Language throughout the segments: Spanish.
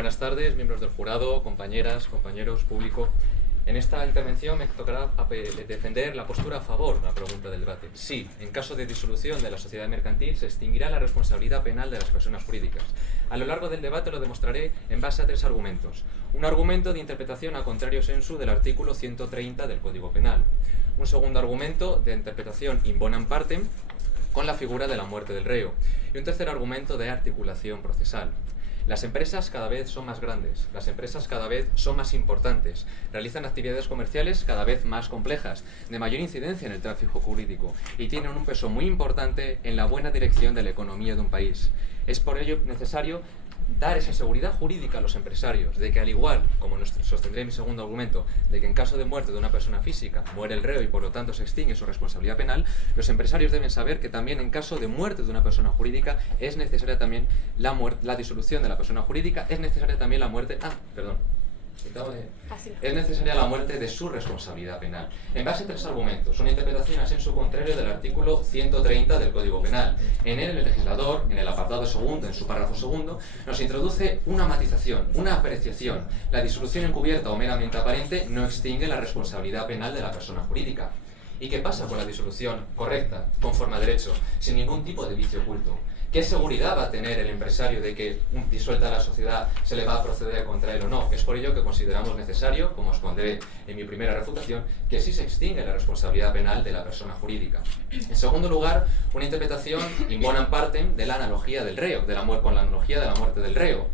Buenas tardes, miembros del jurado, compañeras, compañeros, público. En esta intervención me tocará defender la postura a favor de la pregunta del debate. Sí, en caso de disolución de la sociedad mercantil se extinguirá la responsabilidad penal de las personas jurídicas. A lo largo del debate lo demostraré en base a 3 argumentos. Un argumento de interpretación a contrario sensu del artículo 130 del Código Penal. Un segundo argumento de interpretación in bonam partem con la figura de la muerte del reo. Y un tercer argumento de articulación procesal. Las empresas cada vez son más grandes, las empresas cada vez son más importantes, realizan actividades comerciales cada vez más complejas, de mayor incidencia en el tráfico jurídico y tienen un peso muy importante en la buena dirección de la economía de un país. Es por ello necesario dar esa seguridad jurídica a los empresarios, de que al igual, como sostendré mi segundo argumento, de que en caso de muerte de una persona física muere el reo y por lo tanto se extingue su responsabilidad penal, los empresarios deben saber que también en caso de muerte de una persona jurídica es necesaria también la disolución de la persona jurídica, es necesaria también la muerte... Es necesaria la muerte de su responsabilidad penal. En base a 3 argumentos, una interpretación a sensu contrario del artículo 130 del Código Penal. En él, el legislador, en el apartado segundo, en su párrafo segundo, nos introduce una matización, una apreciación. La disolución encubierta o meramente aparente no extingue la responsabilidad penal de la persona jurídica. ¿Y qué pasa con la disolución correcta, conforme a derecho, sin ningún tipo de vicio oculto? ¿Qué seguridad va a tener el empresario de que, disuelta la sociedad, se le va a proceder contra él o no? Es por ello que consideramos necesario, como os pondré en mi primera refutación, que sí se extingue la responsabilidad penal de la persona jurídica. En segundo lugar, una interpretación in bonam partem de la analogía del reo, con la analogía de la muerte del reo.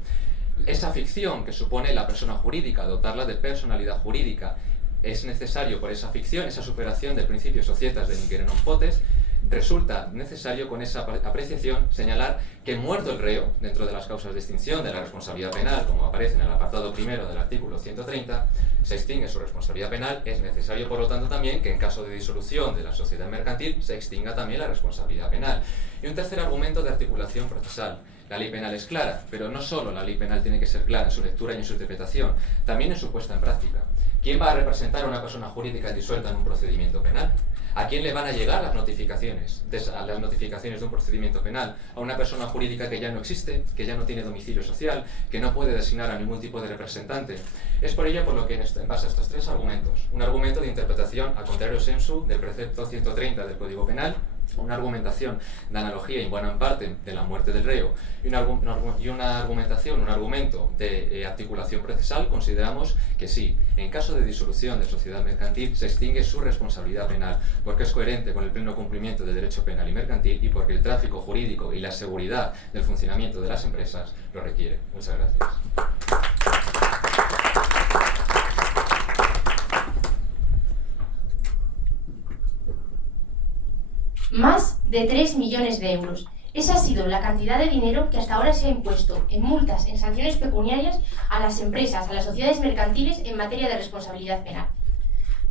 Esa ficción que supone la persona jurídica, dotarla de personalidad jurídica, es necesario por esa ficción, esa superación del principio societas de nihil non potest, resulta necesario con esa apreciación señalar que muerto el reo, dentro de las causas de extinción de la responsabilidad penal, como aparece en el apartado primero del artículo 130, se extingue su responsabilidad penal, es necesario por lo tanto también que en caso de disolución de la sociedad mercantil se extinga también la responsabilidad penal. Y un tercer argumento de articulación procesal. La ley penal es clara, pero no solo la ley penal tiene que ser clara en su lectura y en su interpretación, también en su puesta en práctica. ¿Quién va a representar a una persona jurídica disuelta en un procedimiento penal? ¿A quién le van a llegar las notificaciones de un procedimiento penal? ¿A una persona jurídica que ya no existe, que ya no tiene domicilio social, que no puede designar a ningún tipo de representante? Es por ello por lo que en base a estos 3 argumentos, un argumento de interpretación a contrario sensu del precepto 130 del Código Penal, una argumentación de analogía in bonam partem de la muerte del reo y un argumento de articulación procesal, consideramos que sí, en caso de disolución de sociedad mercantil se extingue su responsabilidad penal, porque es coherente con el pleno cumplimiento del derecho penal y mercantil y porque el tráfico jurídico y la seguridad del funcionamiento de las empresas lo requiere. Muchas gracias. Más de 3 millones de euros. Esa ha sido la cantidad de dinero que hasta ahora se ha impuesto en multas, en sanciones pecuniarias a las empresas, a las sociedades mercantiles en materia de responsabilidad penal.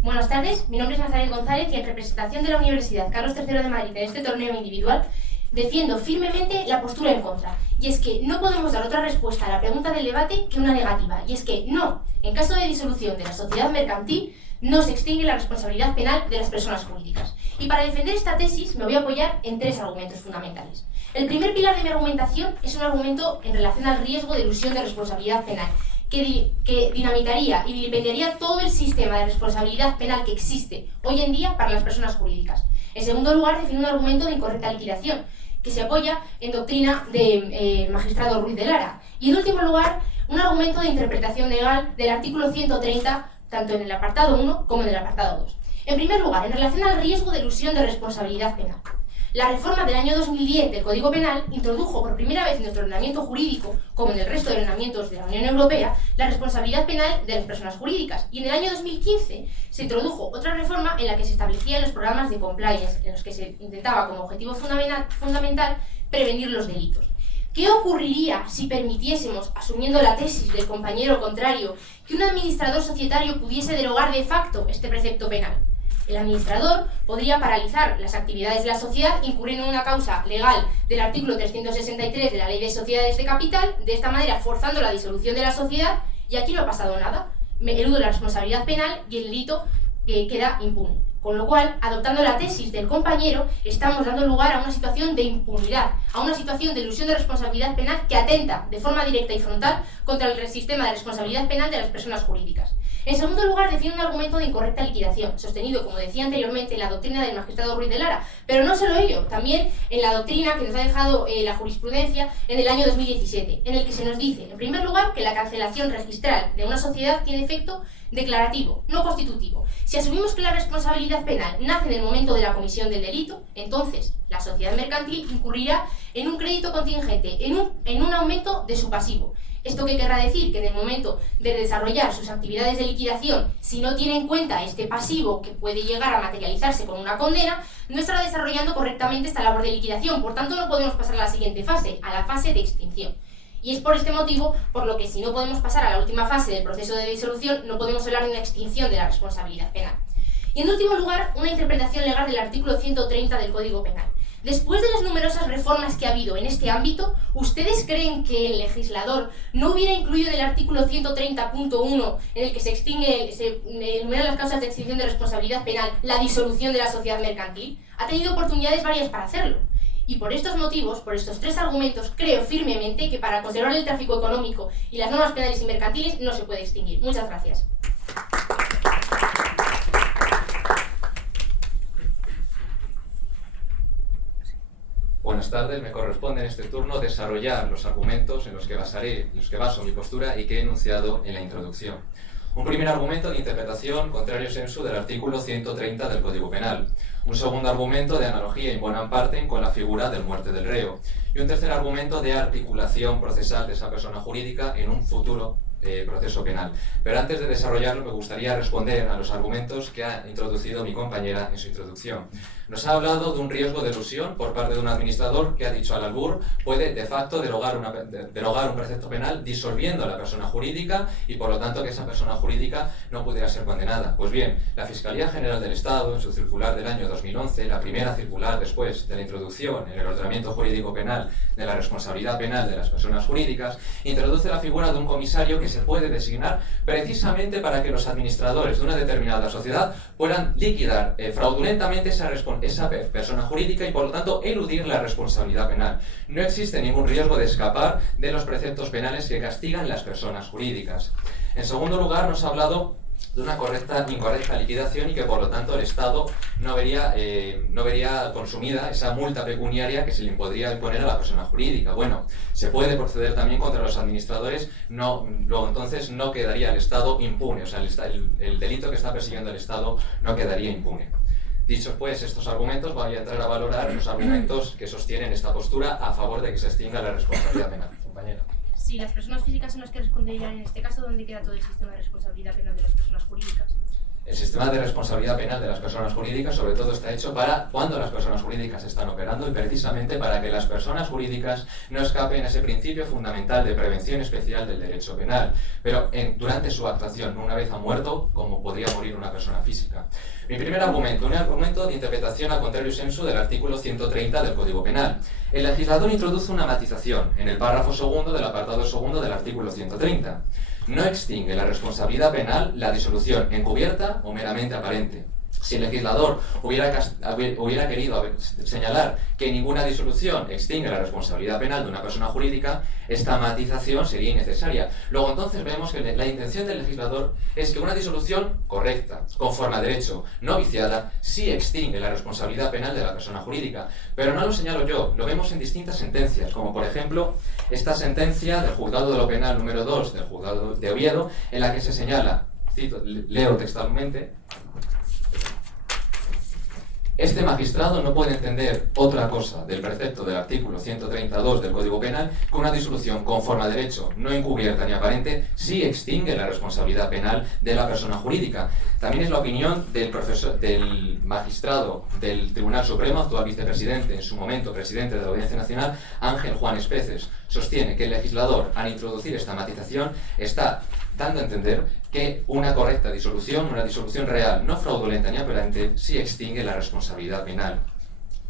Buenas tardes, mi nombre es Nazaret González y en representación de la Universidad Carlos III de Madrid en este torneo individual defiendo firmemente la postura en contra. Y es que no podemos dar otra respuesta a la pregunta del debate que una negativa. Y es que no, en caso de disolución de la sociedad mercantil, no se extingue la responsabilidad penal de las personas jurídicas. Y para defender esta tesis me voy a apoyar en 3 argumentos fundamentales. El primer pilar de mi argumentación es un argumento en relación al riesgo de elusión de responsabilidad penal, que dinamitaría y vilipendiaría todo el sistema de responsabilidad penal que existe hoy en día para las personas jurídicas. En segundo lugar, define un argumento de incorrecta liquidación, que se apoya en doctrina del magistrado Ruiz de Lara. Y en último lugar, un argumento de interpretación legal del artículo 130, tanto en el apartado 1 como en el apartado 2. En primer lugar, en relación al riesgo de elusión de responsabilidad penal. La reforma del año 2010 del Código Penal introdujo por primera vez en nuestro ordenamiento jurídico, como en el resto de ordenamientos de la Unión Europea, la responsabilidad penal de las personas jurídicas. Y en el año 2015 se introdujo otra reforma en la que se establecían los programas de compliance, en los que se intentaba como objetivo fundamental prevenir los delitos. ¿Qué ocurriría si permitiésemos, asumiendo la tesis del compañero contrario, que un administrador societario pudiese derogar de facto este precepto penal? El administrador podría paralizar las actividades de la sociedad incurriendo en una causa legal del artículo 363 de la Ley de Sociedades de Capital, de esta manera forzando la disolución de la sociedad, y aquí no ha pasado nada. Elude la responsabilidad penal y el delito queda impune. Con lo cual, adoptando la tesis del compañero, estamos dando lugar a una situación de impunidad, a una situación de elusión de responsabilidad penal que atenta de forma directa y frontal contra el sistema de responsabilidad penal de las personas jurídicas. En segundo lugar, define un argumento de incorrecta liquidación, sostenido, como decía anteriormente, en la doctrina del magistrado Ruiz de Lara, pero no solo ello, también en la doctrina que nos ha dejado la jurisprudencia en el año 2017, en el que se nos dice, en primer lugar, que la cancelación registral de una sociedad tiene efecto declarativo, no constitutivo. Si asumimos que la responsabilidad penal nace en el momento de la comisión del delito, entonces la sociedad mercantil incurrirá en un crédito contingente, en un aumento de su pasivo. ¿Esto qué querrá decir? Que en el momento de desarrollar sus actividades de liquidación, si no tiene en cuenta este pasivo que puede llegar a materializarse con una condena, no estará desarrollando correctamente esta labor de liquidación. Por tanto, no podemos pasar a la siguiente fase, a la fase de extinción. Y es por este motivo por lo que si no podemos pasar a la última fase del proceso de disolución, no podemos hablar de una extinción de la responsabilidad penal. Y en último lugar, una interpretación legal del artículo 130 del Código Penal. Después de las numerosas reformas que ha habido en este ámbito, ¿ustedes creen que el legislador no hubiera incluido en el artículo 130.1, en el que se enumeran las causas de extinción de responsabilidad penal, la disolución de la sociedad mercantil? Ha tenido oportunidades varias para hacerlo. Y por estos motivos, por estos tres argumentos, creo firmemente que para conservar el tráfico económico y las normas penales y mercantiles no se puede extinguir. Muchas gracias. Buenas tardes, me corresponde en este turno desarrollar los argumentos en los que baso mi postura y que he enunciado en la introducción. Un primer argumento de interpretación contrario sensu del artículo 130 del Código Penal. Un segundo argumento de analogía in bonam partem con la figura del muerte del reo. Y un tercer argumento de articulación procesal de esa persona jurídica en un futuro proceso penal. Pero antes de desarrollarlo me gustaría responder a los argumentos que ha introducido mi compañera en su introducción. Nos ha hablado de un riesgo de elusión por parte de un administrador que ha dicho al albur puede de facto derogar un precepto penal disolviendo a la persona jurídica y por lo tanto que esa persona jurídica no pudiera ser condenada. Pues bien, la Fiscalía General del Estado en su circular del año 2011, la primera circular después de la introducción en el ordenamiento jurídico penal de la responsabilidad penal de las personas jurídicas, introduce la figura de un comisario que se puede designar precisamente para que los administradores de una determinada sociedad puedan liquidar fraudulentamente esa persona jurídica y por lo tanto eludir la responsabilidad penal. No existe ningún riesgo de escapar de los preceptos penales que castigan las personas jurídicas. En segundo lugar, nos ha hablado de una incorrecta liquidación y que por lo tanto el Estado no vería consumida esa multa pecuniaria que se le podría imponer a la persona jurídica. Bueno, se puede proceder también contra los administradores, luego entonces no quedaría el Estado impune, o sea, el delito que está persiguiendo el Estado no quedaría impune. Dichos pues estos argumentos, voy a entrar a valorar los argumentos que sostienen esta postura a favor de que se extinga la responsabilidad penal. Compañera. Si las personas físicas son las que responderían en este caso, ¿dónde queda todo el sistema de responsabilidad penal de las personas jurídicas? El sistema de responsabilidad penal de las personas jurídicas sobre todo está hecho para cuando las personas jurídicas están operando y precisamente para que las personas jurídicas no escapen a ese principio fundamental de prevención especial del derecho penal, pero durante su actuación, no una vez ha muerto, como podría morir una persona física. Mi primer argumento, un argumento de interpretación a contrario sensu del artículo 130 del Código Penal. El legislador introduce una matización en el párrafo segundo del apartado segundo del artículo 130. No extingue la responsabilidad penal la disolución encubierta o meramente aparente. Si el legislador hubiera querido señalar que ninguna disolución extingue la responsabilidad penal de una persona jurídica, esta matización sería innecesaria. Luego entonces vemos que la intención del legislador es que una disolución correcta, conforme a derecho, no viciada, sí extingue la responsabilidad penal de la persona jurídica. Pero no lo señalo yo, lo vemos en distintas sentencias, como por ejemplo esta sentencia del Juzgado de lo Penal número 2 del Juzgado de Oviedo, en la que se señala, leo textualmente: este magistrado no puede entender otra cosa del precepto del artículo 132 del Código Penal que una disolución conforme a derecho, no encubierta ni aparente, sí extingue la responsabilidad penal de la persona jurídica. También es la opinión del magistrado del Tribunal Supremo, actual vicepresidente, en su momento presidente de la Audiencia Nacional, Ángel Juan Especes. Sostiene que el legislador, al introducir esta matización, está dando a entender que una correcta disolución, una disolución real, no fraudulenta ni apelante, sí extingue la responsabilidad penal.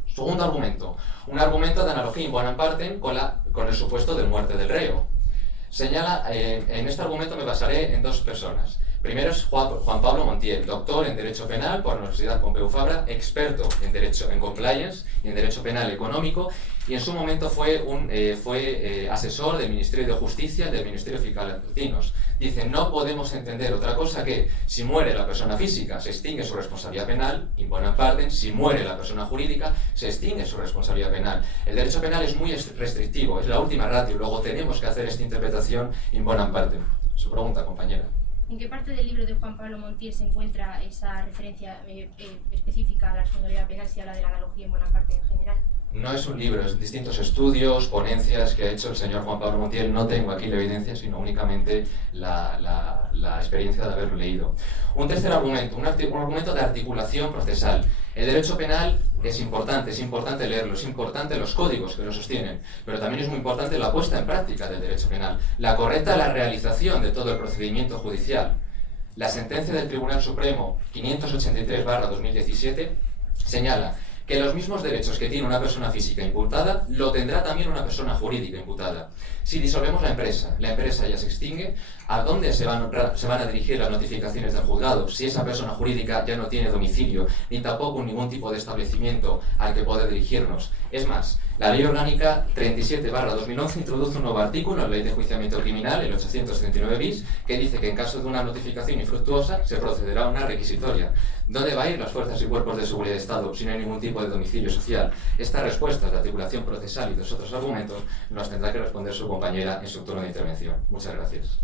Segundo argumento, un argumento de analogía in bonam partem con el supuesto de muerte del reo. Señala, en este argumento me basaré en dos personas. Primero es Juan Pablo Montiel, doctor en Derecho Penal por la Universidad Pompeu Fabra, experto en Derecho en Compliance y en Derecho Penal Económico, y en su momento fue asesor del Ministerio de Justicia y del Ministerio Fiscal Argentinos. Dice, no podemos entender otra cosa que si muere la persona física se extingue su responsabilidad penal, in bona parte, si muere la persona jurídica se extingue su responsabilidad penal. El derecho penal es muy restrictivo, es la última ratio, luego tenemos que hacer esta interpretación in bona parte. Su pregunta, compañera. ¿En qué parte del libro de Juan Pablo Montiel se encuentra esa referencia específica a la responsabilidad penal si habla de la analogía en buena parte en general? No es un libro, es distintos estudios, ponencias que ha hecho el señor Juan Pablo Montiel. No tengo aquí la evidencia, sino únicamente la experiencia de haberlo leído. Un tercer argumento, un argumento de articulación procesal. El derecho penal es importante leerlo, es importante los códigos que lo sostienen, pero también es muy importante la puesta en práctica del derecho penal, la realización de todo el procedimiento judicial. La sentencia del Tribunal Supremo 583/2017 señala que los mismos derechos que tiene una persona física imputada lo tendrá también una persona jurídica imputada. Si disolvemos la empresa ya se extingue, ¿a dónde se van a dirigir las notificaciones del juzgado? Si esa persona jurídica ya no tiene domicilio, ni tampoco ningún tipo de establecimiento al que poder dirigirnos. Es más, la Ley Orgánica 37/2011 introduce un nuevo artículo en la Ley de Enjuiciamiento Criminal, el 839 bis, que dice que en caso de una notificación infructuosa se procederá a una requisitoria. ¿Dónde va a ir las fuerzas y cuerpos de seguridad de Estado si no hay ningún tipo de domicilio social? Estas respuestas de articulación procesal y los otros argumentos nos tendrá que responder su compañera en su turno de intervención. Muchas gracias.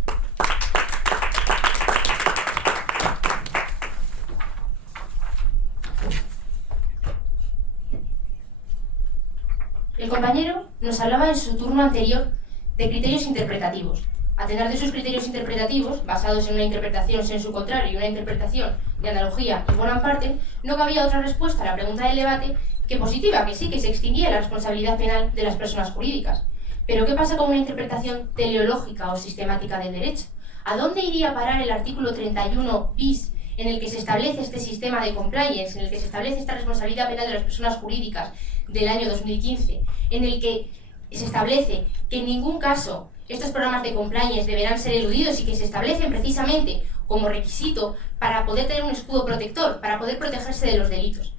El compañero nos hablaba en su turno anterior de criterios interpretativos. A tenor de sus criterios interpretativos, basados en una interpretación sensu contrario y una interpretación de analogía en buena parte, no cabía otra respuesta a la pregunta del debate que positiva, que sí, que se extinguía la responsabilidad penal de las personas jurídicas. Pero ¿qué pasa con una interpretación teleológica o sistemática del derecho? ¿A dónde iría a parar el artículo 31 bis en el que se establece este sistema de compliance, en el que se establece esta responsabilidad penal de las personas jurídicas del año 2015, en el que se establece que en ningún caso estos programas de compliance deberán ser eludidos y que se establecen precisamente como requisito para poder tener un escudo protector, para poder protegerse de los delitos?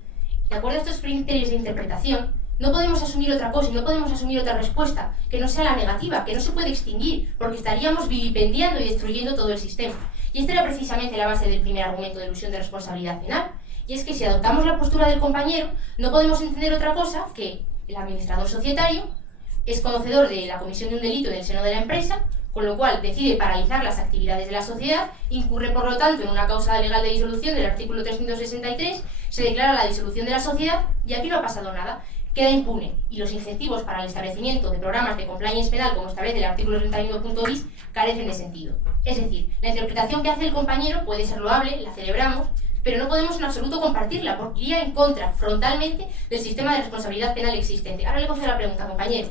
De acuerdo a estos criterios de interpretación, no podemos asumir otra cosa y no podemos asumir otra respuesta que no sea la negativa, que no se puede extinguir, porque estaríamos vilipendiando y destruyendo todo el sistema. Y esta era precisamente la base del primer argumento de elusión de responsabilidad penal. Y es que si adoptamos la postura del compañero, no podemos entender otra cosa que el administrador societario es conocedor de la comisión de un delito en el seno de la empresa, con lo cual decide paralizar las actividades de la sociedad, incurre por lo tanto en una causa legal de disolución del artículo 363, se declara la disolución de la sociedad y aquí no ha pasado nada, queda impune, y los incentivos para el establecimiento de programas de compliance penal, como establece el artículo 31 bis, carecen de sentido. Es decir, la interpretación que hace el compañero puede ser loable, la celebramos, pero no podemos en absoluto compartirla, porque iría en contra, frontalmente, del sistema de responsabilidad penal existente. Ahora le concedo la pregunta, compañero.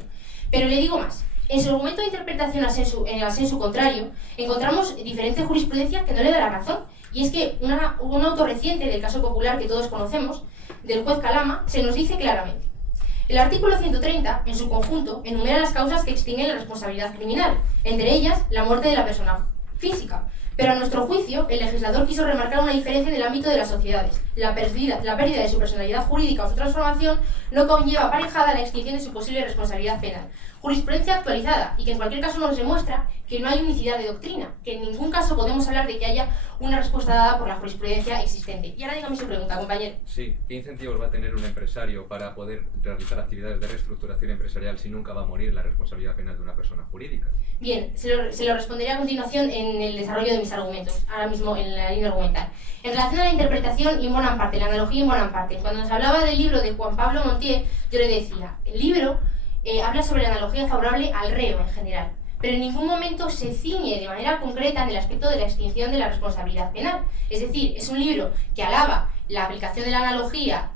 Pero le digo más. En su argumento de interpretación en el sensu contrario, encontramos diferentes jurisprudencias que no le da la razón. Y es que un auto reciente del caso popular que todos conocemos, del juez Calama, se nos dice claramente: el artículo 130, en su conjunto, enumera las causas que extinguen la responsabilidad criminal, entre ellas la muerte de la persona física. Pero a nuestro juicio, el legislador quiso remarcar una diferencia en el ámbito de las sociedades. La pérdida de su personalidad jurídica o su transformación no conlleva aparejada la extinción de su posible responsabilidad penal. Jurisprudencia actualizada, y que en cualquier caso nos demuestra que no hay unicidad de doctrina, que en ningún caso podemos hablar de que haya una respuesta dada por la jurisprudencia existente. Y ahora dígame su pregunta, compañero. Sí, ¿qué incentivos va a tener un empresario para poder realizar actividades de reestructuración empresarial si nunca va a morir la responsabilidad penal de una persona jurídica? Bien, se lo responderé a continuación en el desarrollo de mis argumentos, ahora mismo en la línea argumental. En relación a la interpretación in bonam parte, la analogía in bonam parte, cuando nos hablaba del libro de Juan Pablo Montiel, yo le decía, el libro habla sobre la analogía favorable al reo en general, pero en ningún momento se ciñe de manera concreta en el aspecto de la extinción de la responsabilidad penal. Es decir, es un libro que alaba la aplicación de la analogía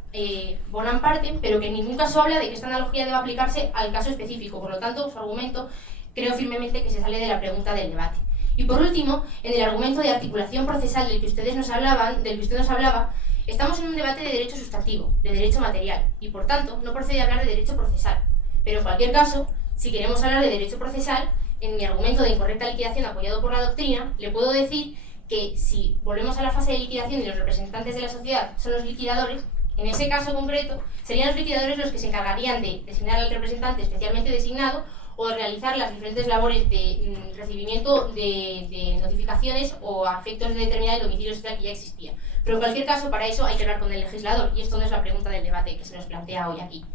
bonam parte, pero que en ningún caso habla de que esta analogía deba aplicarse al caso específico. Por lo tanto, su argumento creo firmemente que se sale de la pregunta del debate. Y por último, en el argumento de articulación procesal del que usted nos hablaba, estamos en un debate de derecho sustantivo, de derecho material, y por tanto no procede a hablar de derecho procesal. Pero en cualquier caso, si queremos hablar de derecho procesal, en mi argumento de incorrecta liquidación apoyado por la doctrina, le puedo decir que si volvemos a la fase de liquidación y los representantes de la sociedad son los liquidadores, en ese caso concreto serían los liquidadores los que se encargarían de designar al representante especialmente designado o de realizar las diferentes labores de recibimiento de notificaciones o a efectos de determinar el domicilio social que ya existía. Pero en cualquier caso, para eso hay que hablar con el legislador, y esto no es la pregunta del debate que se nos plantea hoy aquí.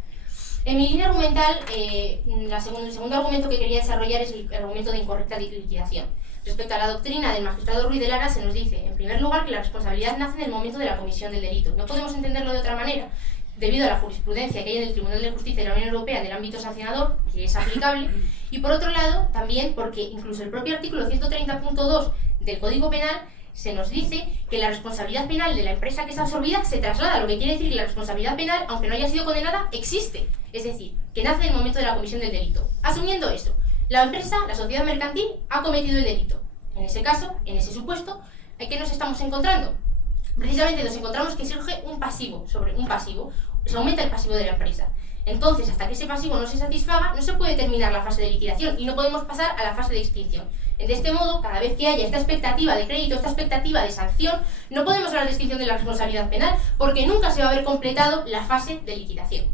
En mi línea argumental, el segundo argumento que quería desarrollar es el argumento de incorrecta liquidación. Respecto a la doctrina del magistrado Ruiz de Lara, se nos dice, en primer lugar, que la responsabilidad nace en el momento de la comisión del delito. No podemos entenderlo de otra manera, debido a la jurisprudencia que hay en el Tribunal de Justicia de la Unión Europea en el ámbito sancionador, que es aplicable, y por otro lado, también porque incluso el propio artículo 130.2 del Código Penal se nos dice que la responsabilidad penal de la empresa que está absorbida se traslada, lo que quiere decir que la responsabilidad penal, aunque no haya sido condenada, existe. Es decir, que nace en el momento de la comisión del delito. Asumiendo eso, la empresa, la sociedad mercantil, ha cometido el delito. En ese caso, en ese supuesto, ¿a qué nos estamos encontrando? Precisamente nos encontramos que surge un pasivo sobre un pasivo, se aumenta el pasivo de la empresa. Entonces, hasta que ese pasivo no se satisfaga, no se puede terminar la fase de liquidación y no podemos pasar a la fase de extinción. De este modo, cada vez que haya esta expectativa de crédito, esta expectativa de sanción, no podemos hablar de extinción de la responsabilidad penal porque nunca se va a haber completado la fase de liquidación.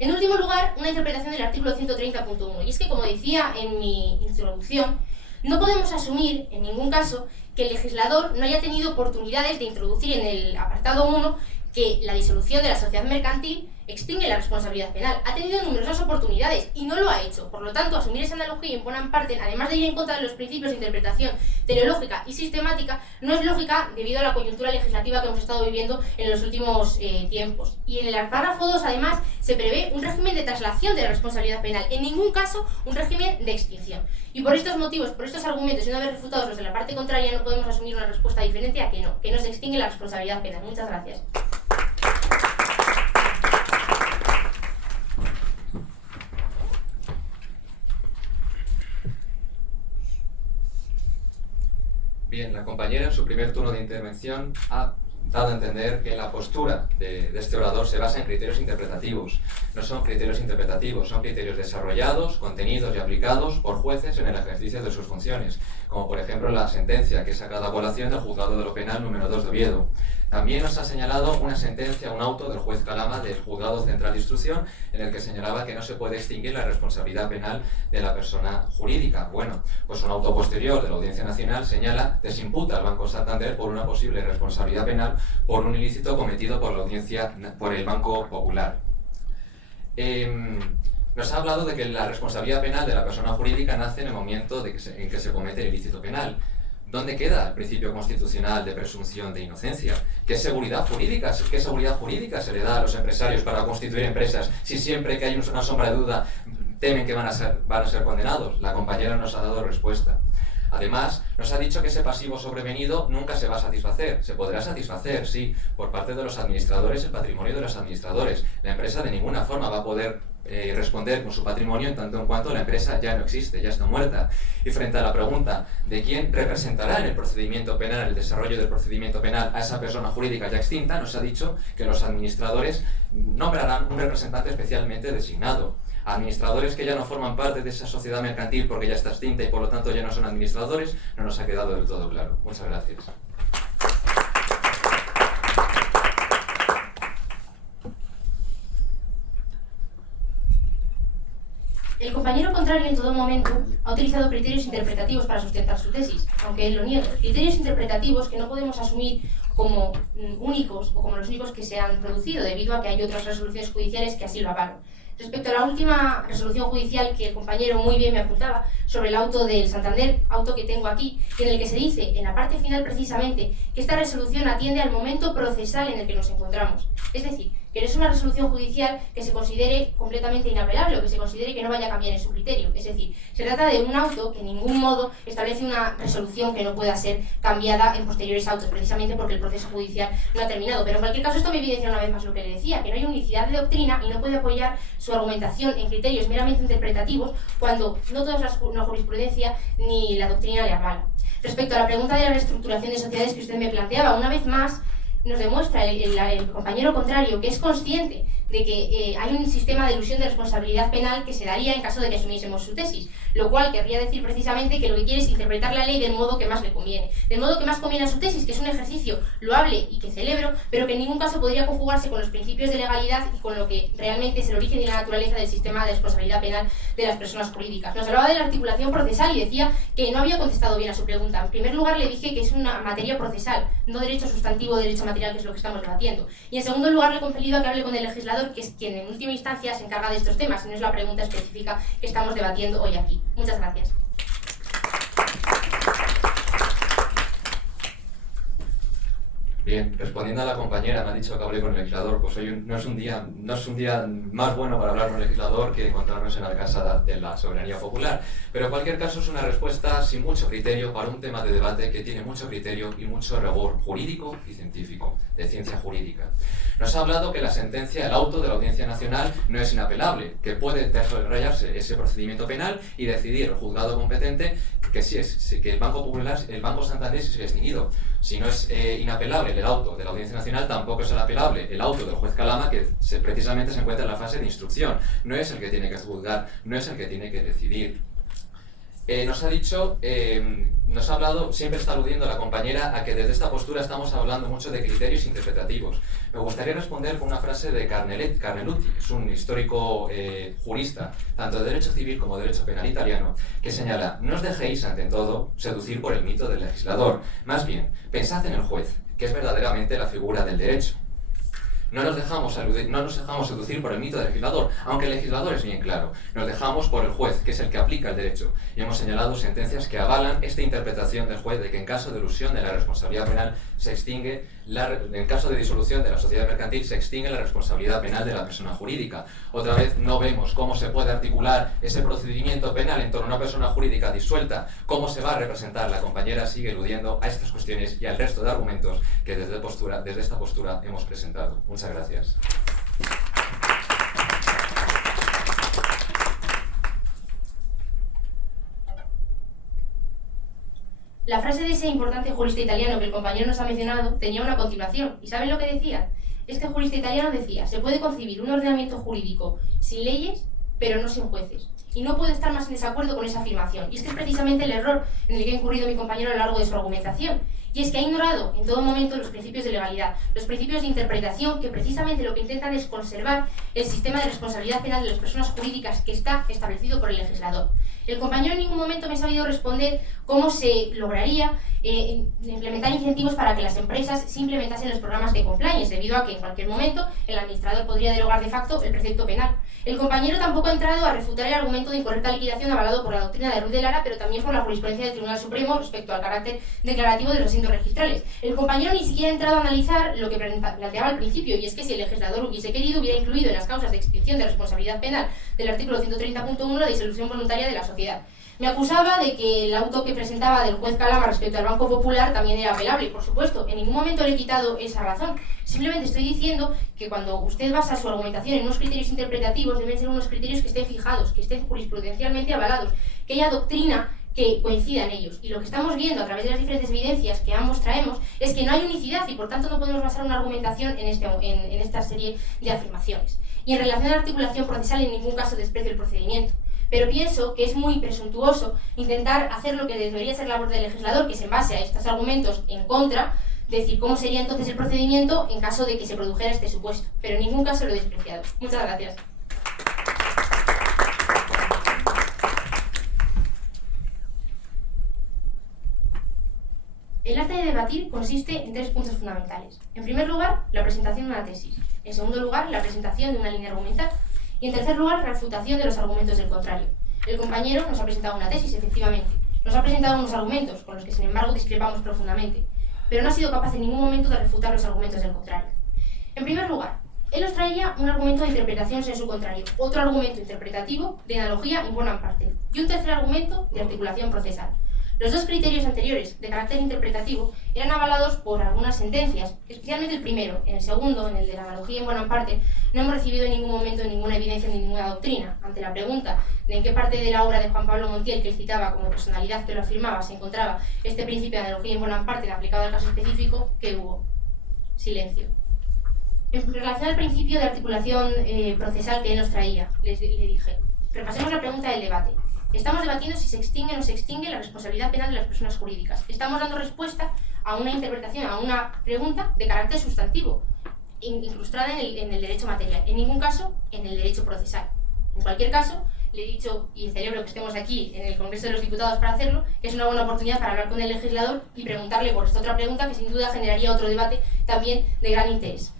En último lugar, una interpretación del artículo 130.1, y es que, como decía en mi introducción, no podemos asumir, en ningún caso, que el legislador no haya tenido oportunidades de introducir en el apartado 1 que la disolución de la sociedad mercantil extingue la responsabilidad penal. Ha tenido numerosas oportunidades y no lo ha hecho. Por lo tanto, asumir esa analogía en buena parte, además de ir en contra de los principios de interpretación teleológica y sistemática, no es lógica debido a la coyuntura legislativa que hemos estado viviendo en los últimos tiempos. Y en el párrafo 2, además, se prevé un régimen de traslación de la responsabilidad penal, en ningún caso un régimen de extinción. Y por estos motivos, por estos argumentos, y una vez refutados los de la parte contraria, no podemos asumir una respuesta diferente a que no se extingue la responsabilidad penal. Muchas gracias. Bien, la compañera en su primer turno de intervención ha dado a entender que la postura de este orador se basa en criterios interpretativos. No son criterios interpretativos, son criterios desarrollados, contenidos y aplicados por jueces en el ejercicio de sus funciones, como por ejemplo la sentencia que he sacado a colación del Juzgado de lo Penal número 2 de Oviedo. También nos ha señalado una sentencia, un auto del juez Calama del Juzgado Central de Instrucción, en el que señalaba que no se puede extinguir la responsabilidad penal de la persona jurídica. Bueno, pues un auto posterior de la Audiencia Nacional señala, desimputa al Banco Santander por una posible responsabilidad penal por un ilícito cometido por el Banco Popular. Nos ha hablado de que la responsabilidad penal de la persona jurídica nace en el momento en que se comete el ilícito penal. ¿Dónde queda el principio constitucional de presunción de inocencia? ¿Qué seguridad jurídica se le da a los empresarios para constituir empresas si siempre que hay una sombra de duda temen que van a ser condenados? La compañera nos ha dado respuesta. Además, nos ha dicho que ese pasivo sobrevenido nunca se va a satisfacer. Se podrá satisfacer, sí, por parte de los administradores, el patrimonio de los administradores. La empresa de ninguna forma va a poder responder con su patrimonio en tanto en cuanto la empresa ya no existe, ya está muerta. Y frente a la pregunta de quién representará en el procedimiento penal, en el desarrollo del procedimiento penal a esa persona jurídica ya extinta, nos ha dicho que los administradores nombrarán un representante especialmente designado. Administradores que ya no forman parte de esa sociedad mercantil porque ya está extinta y por lo tanto ya no son administradores, no nos ha quedado del todo claro. Muchas gracias. El compañero contrario en todo momento ha utilizado criterios interpretativos para sustentar su tesis, aunque él lo niegue. Criterios interpretativos que no podemos asumir como únicos o como los únicos que se han producido, debido a que hay otras resoluciones judiciales que así lo avalan. Respecto a la última resolución judicial que el compañero muy bien me apuntaba, sobre el auto del Santander, auto que tengo aquí, en el que se dice, en la parte final precisamente, que esta resolución atiende al momento procesal en el que nos encontramos. Es decir, que no es una resolución judicial que se considere completamente inapelable o que se considere que no vaya a cambiar en su criterio. Es decir, se trata de un auto que en ningún modo establece una resolución que no pueda ser cambiada en posteriores autos, precisamente porque el proceso judicial no ha terminado. Pero en cualquier caso esto me evidencia una vez más lo que le decía, que no hay unicidad de doctrina y no puede apoyar su argumentación en criterios meramente interpretativos cuando no toda la jurisprudencia ni la doctrina le avala. Respecto a la pregunta de la reestructuración de sociedades que usted me planteaba, una vez más, nos demuestra el compañero contrario que es consciente de que hay un sistema de elusión de responsabilidad penal que se daría en caso de que asumiésemos su tesis, lo cual querría decir precisamente que lo que quiere es interpretar la ley del modo que más le conviene, del modo que más conviene a su tesis, que es un ejercicio loable y que celebro, pero que en ningún caso podría conjugarse con los principios de legalidad y con lo que realmente es el origen y la naturaleza del sistema de responsabilidad penal de las personas jurídicas. Nos hablaba de la articulación procesal y decía que no había contestado bien a su pregunta. En primer lugar, le dije que es una materia procesal, no derecho sustantivo o derecho material, que es lo que estamos debatiendo. Y en segundo lugar, le he compelido a que hable con el legislador, que es quien en última instancia se encarga de estos temas, y no es la pregunta específica que estamos debatiendo hoy aquí. Muchas gracias. Bien, respondiendo a la compañera, me ha dicho que hablé con el legislador, pues hoy no es un día más bueno para hablar con el legislador que encontrarnos en la Casa de la Soberanía Popular, pero en cualquier caso es una respuesta sin mucho criterio para un tema de debate que tiene mucho criterio y mucho rigor jurídico y científico, de ciencia jurídica. Nos ha hablado que la sentencia, el auto de la Audiencia Nacional no es inapelable, que puede desarrollarse ese procedimiento penal y decidir el juzgado competente que el Banco Popular, el Banco Santander se ha extinguido. Si no es inapelable el auto de la Audiencia Nacional, tampoco es inapelable el auto del juez Calama, que precisamente se encuentra en la fase de instrucción. No es el que tiene que juzgar, no es el que tiene que decidir. Nos ha hablado, siempre está aludiendo la compañera a que desde esta postura estamos hablando mucho de criterios interpretativos. Me gustaría responder con una frase de Carnelutti, es un histórico jurista, tanto de derecho civil como de derecho penal italiano, que señala: no os dejéis, ante todo, seducir por el mito del legislador. Más bien, pensad en el juez, que es verdaderamente la figura del derecho. No nos dejamos seducir por el mito del legislador, aunque el legislador es bien claro. Nos dejamos por el juez, que es el que aplica el derecho. Y hemos señalado sentencias que avalan esta interpretación del juez de que en caso de elusión de la responsabilidad penal se extingue, en caso de disolución de la sociedad mercantil se extingue la responsabilidad penal de la persona jurídica. Otra vez no vemos cómo se puede articular ese procedimiento penal en torno a una persona jurídica disuelta, cómo se va a representar. La compañera sigue eludiendo a estas cuestiones y al resto de argumentos que desde esta postura hemos presentado. Muchas gracias. La frase de ese importante jurista italiano que el compañero nos ha mencionado tenía una continuación. ¿Y saben lo que decía? Este jurista italiano decía: se puede concebir un ordenamiento jurídico sin leyes, pero no sin jueces. Y no puedo estar más en desacuerdo con esa afirmación. Y es que es precisamente el error en el que ha incurrido mi compañero a lo largo de su argumentación. Y es que ha ignorado en todo momento los principios de legalidad, los principios de interpretación, que precisamente lo que intentan es conservar el sistema de responsabilidad penal de las personas jurídicas que está establecido por el legislador. El compañero en ningún momento me ha sabido responder cómo se lograría implementar incentivos para que las empresas se implementasen los programas de compliance, debido a que en cualquier momento el administrador podría derogar de facto el precepto penal. El compañero tampoco ha entrado a refutar el argumento de incorrecta liquidación avalado por la doctrina de Ruiz de Lara, pero también por la jurisprudencia del Tribunal Supremo respecto al carácter declarativo de los asientos registrales. El compañero ni siquiera ha entrado a analizar lo que planteaba al principio, y es que si el legislador hubiese querido, hubiera incluido en las causas de extinción de responsabilidad penal del artículo 130.1 la disolución voluntaria de la sociedad. Me acusaba de que el auto que presentaba del juez Calama respecto al Banco Popular también era apelable, y por supuesto, en ningún momento le he quitado esa razón. Simplemente estoy diciendo que cuando usted basa su argumentación en unos criterios interpretativos, deben ser unos criterios que estén fijados, que estén jurisprudencialmente avalados, que haya doctrina que coincida en ellos. Y lo que estamos viendo a través de las diferentes evidencias que ambos traemos es que no hay unicidad y por tanto no podemos basar una argumentación en esta serie de afirmaciones. Y en relación a la articulación procesal, en ningún caso desprecio el procedimiento. Pero pienso que es muy presuntuoso intentar hacer lo que debería ser labor del legislador, que es en base a estos argumentos en contra, decir cómo sería entonces el procedimiento en caso de que se produjera este supuesto. Pero en ningún caso lo he despreciado. Muchas gracias. El arte de debatir consiste en 3 puntos fundamentales. En primer lugar, la presentación de una tesis. En segundo lugar, la presentación de una línea argumental. Y en tercer lugar, la refutación de los argumentos del contrario. El compañero nos ha presentado una tesis, efectivamente. Nos ha presentado unos argumentos, con los que sin embargo discrepamos profundamente. Pero no ha sido capaz en ningún momento de refutar los argumentos del contrario. En primer lugar, él nos traía un argumento de interpretación en su contrario, otro argumento interpretativo de analogía en buena parte, y un tercer argumento de articulación procesal. Los 2 criterios anteriores, de carácter interpretativo, eran avalados por algunas sentencias, especialmente el primero. En el segundo, en el de la analogía en buena parte, no hemos recibido en ningún momento ninguna evidencia ni ninguna doctrina. Ante la pregunta de en qué parte de la obra de Juan Pablo Montiel, que él citaba como personalidad que lo afirmaba, se encontraba este principio de analogía en buena parte aplicado al caso específico, ¿qué hubo? silencio. En relación al principio de articulación procesal que él nos traía, le dije, repasemos la pregunta del debate. Estamos debatiendo si se extingue o no se extingue la responsabilidad penal de las personas jurídicas. Estamos dando respuesta a una interpretación, a una pregunta de carácter sustantivo, incrustada en el derecho material, en ningún caso en el derecho procesal. En cualquier caso, le he dicho, y celebro que estemos aquí en el Congreso de los Diputados para hacerlo, que es una buena oportunidad para hablar con el legislador y preguntarle por esta otra pregunta que sin duda generaría otro debate también de gran interés.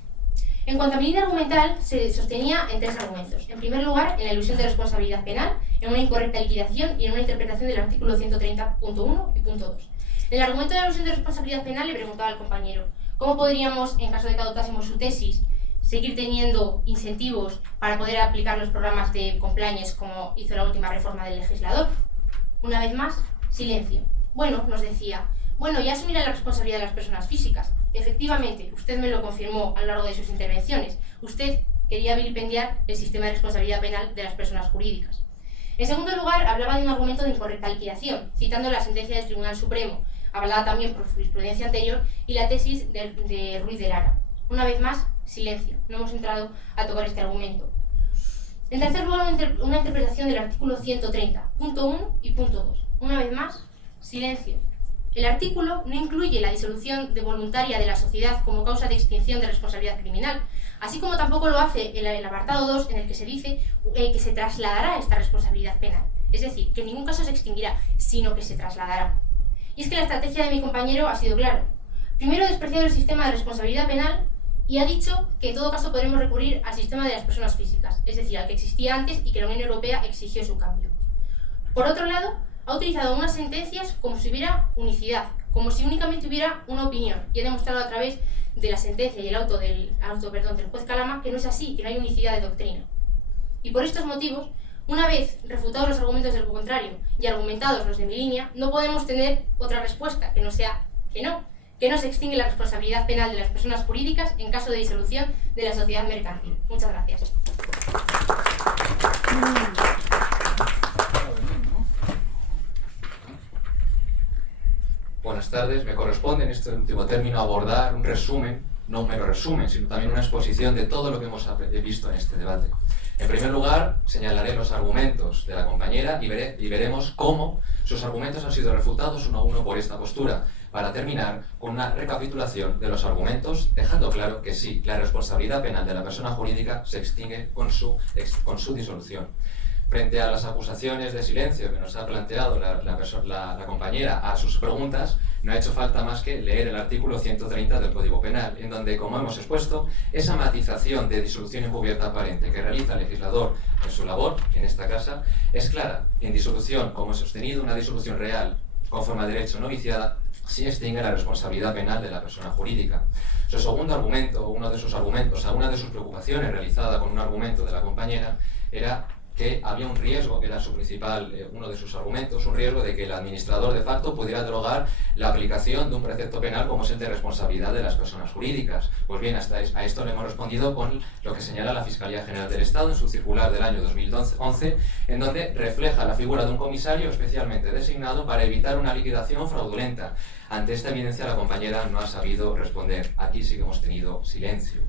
En cuanto a mi línea argumental, se sostenía en 3 argumentos. En primer lugar, en la ilusión de responsabilidad penal, en una incorrecta liquidación y en una interpretación del artículo 130.1 y punto 2. En el argumento de la ilusión de responsabilidad penal le preguntaba al compañero, ¿cómo podríamos, en caso de que adoptásemos su tesis, seguir teniendo incentivos para poder aplicar los programas de compliance como hizo la última reforma del legislador? Una vez más, silencio. Bueno, nos decía, bueno, ya asumirá la responsabilidad de las personas físicas. Efectivamente, usted me lo confirmó a lo largo de sus intervenciones. Usted quería vilipendiar el sistema de responsabilidad penal de las personas jurídicas. En segundo lugar, hablaba de un argumento de incorrecta liquidación, citando la sentencia del Tribunal Supremo, avalada también por jurisprudencia anterior, y la tesis de Ruiz de Lara. Una vez más, silencio. No hemos entrado a tocar este argumento. En tercer lugar, una interpretación del artículo 130, punto 1 y punto 2. Una vez más, silencio. El artículo no incluye la disolución voluntaria de la sociedad como causa de extinción de responsabilidad criminal, así como tampoco lo hace el apartado 2 en el que se dice que se trasladará esta responsabilidad penal. Es decir, que en ningún caso se extinguirá, sino que se trasladará. Y es que la estrategia de mi compañero ha sido clara. Primero, despreciar el sistema de responsabilidad penal y ha dicho que en todo caso podremos recurrir al sistema de las personas físicas, es decir, al que existía antes y que la Unión Europea exigió su cambio. Por otro lado, ha utilizado unas sentencias como si hubiera unicidad, como si únicamente hubiera una opinión, y ha demostrado a través de la sentencia y el auto del juez Calama que no es así, que no hay unicidad de doctrina. Y por estos motivos, una vez refutados los argumentos del contrario y argumentados los de mi línea, no podemos tener otra respuesta que no sea que no se extingue la responsabilidad penal de las personas jurídicas en caso de disolución de la sociedad mercantil. Muchas gracias. Buenas tardes. Me corresponde en este último término abordar un resumen, no un mero resumen, sino también una exposición de todo lo que hemos visto en este debate. En primer lugar, señalaré los argumentos de la compañera y veremos cómo sus argumentos han sido refutados uno a uno por esta postura, para terminar con una recapitulación de los argumentos, dejando claro que sí, la responsabilidad penal de la persona jurídica se extingue con su disolución. Frente a las acusaciones de silencio que nos ha planteado la compañera a sus preguntas, no ha hecho falta más que leer el artículo 130 del Código Penal, en donde, como hemos expuesto, esa matización de disolución encubierta aparente que realiza el legislador en su labor, en esta casa, es clara. En disolución, como he sostenido, una disolución real, conforme a derecho no viciada, sí extingue la responsabilidad penal de la persona jurídica. Su segundo argumento, uno de sus argumentos, alguna de sus preocupaciones realizada con un argumento de la compañera, era que había un riesgo, que era su principal, uno de sus argumentos, un riesgo de que el administrador de facto pudiera derogar la aplicación de un precepto penal como es el de responsabilidad de las personas jurídicas. Pues bien, a esto le hemos respondido con lo que señala la Fiscalía General del Estado en su circular del año 2011, en donde refleja la figura de un comisario especialmente designado para evitar una liquidación fraudulenta. Ante esta evidencia la compañera no ha sabido responder. Aquí sí que hemos tenido silencio.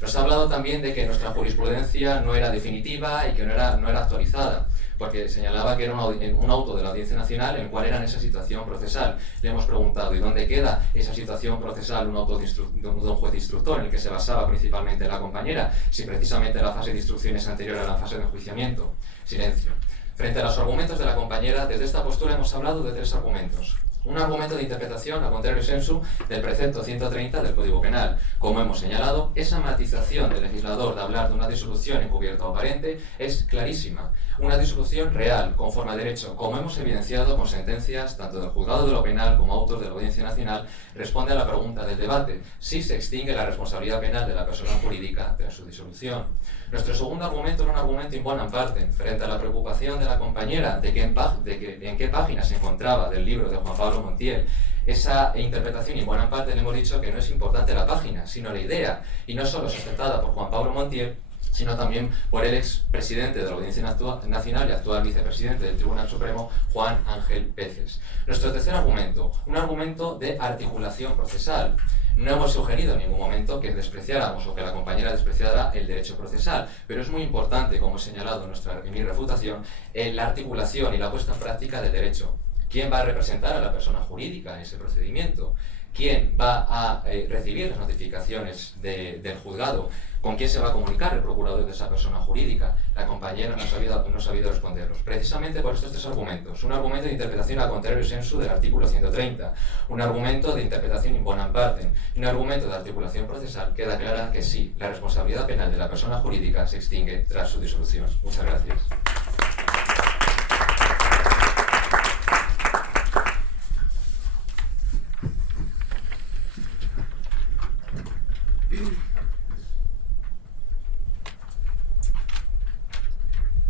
Nos ha hablado también de que nuestra jurisprudencia no era definitiva y que no era actualizada, porque señalaba que era un auto de la Audiencia Nacional en el cual era en esa situación procesal. Le hemos preguntado, ¿y dónde queda esa situación procesal, un auto de un juez instructor en el que se basaba principalmente la compañera, si precisamente la fase de instrucción es anterior a la fase de enjuiciamiento? Silencio. Frente a los argumentos de la compañera, desde esta postura hemos hablado de 3 argumentos. Un argumento de interpretación, a contrario sensu, del precepto 130 del Código Penal. Como hemos señalado, esa matización del legislador de hablar de una disolución encubierta o aparente es clarísima. Una disolución real, conforme a derecho, como hemos evidenciado con sentencias tanto del Juzgado de lo Penal como autos de la Audiencia Nacional, responde a la pregunta del debate: si se extingue la responsabilidad penal de la persona jurídica tras su disolución. Nuestro segundo argumento era un argumento in bonam parte, frente a la preocupación de la compañera de en qué página se encontraba del libro de Juan Pablo Montiel esa interpretación in bonam parte. Le hemos dicho que no es importante la página, sino la idea, y no solo sustentada por Juan Pablo Montiel, sino también por el expresidente de la Audiencia Nacional y actual vicepresidente del Tribunal Supremo, Juan Ángel Peces. Nuestro tercer argumento, un argumento de articulación procesal. No hemos sugerido en ningún momento que despreciáramos o que la compañera despreciara el derecho procesal, pero es muy importante, como he señalado en mi refutación, la articulación y la puesta en práctica del derecho. ¿Quién va a representar a la persona jurídica en ese procedimiento? ¿Quién va a recibir las notificaciones del juzgado? ¿Con quién se va a comunicar el procurador de esa persona jurídica? La compañera no ha sabido responderlos. Precisamente por estos tres argumentos. Un argumento de interpretación a contrario sensu del artículo 130. Un argumento de interpretación in bonam partem. Y un argumento de articulación procesal. Queda clara que sí, la responsabilidad penal de la persona jurídica se extingue tras su disolución. Muchas gracias.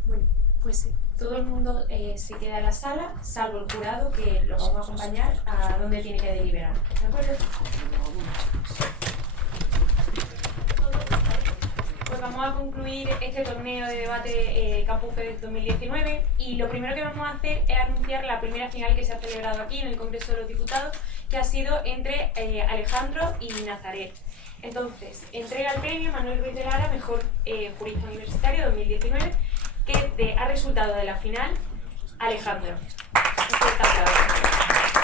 Bueno, pues todo el mundo se queda en la sala, salvo el jurado, que lo vamos a acompañar a donde tiene que deliberar. ¿De acuerdo? Pues vamos a concluir este torneo de debate Campus FEDER 2019 y lo primero que vamos a hacer es anunciar la primera final que se ha celebrado aquí en el Congreso de los Diputados, que ha sido entre Alejandro y Nazaret. Entonces, entrega el premio Manuel Ruiz de Lara, mejor jurista universitario 2019, que ha resultado de la final Alejandro. Un fuerte aplauso.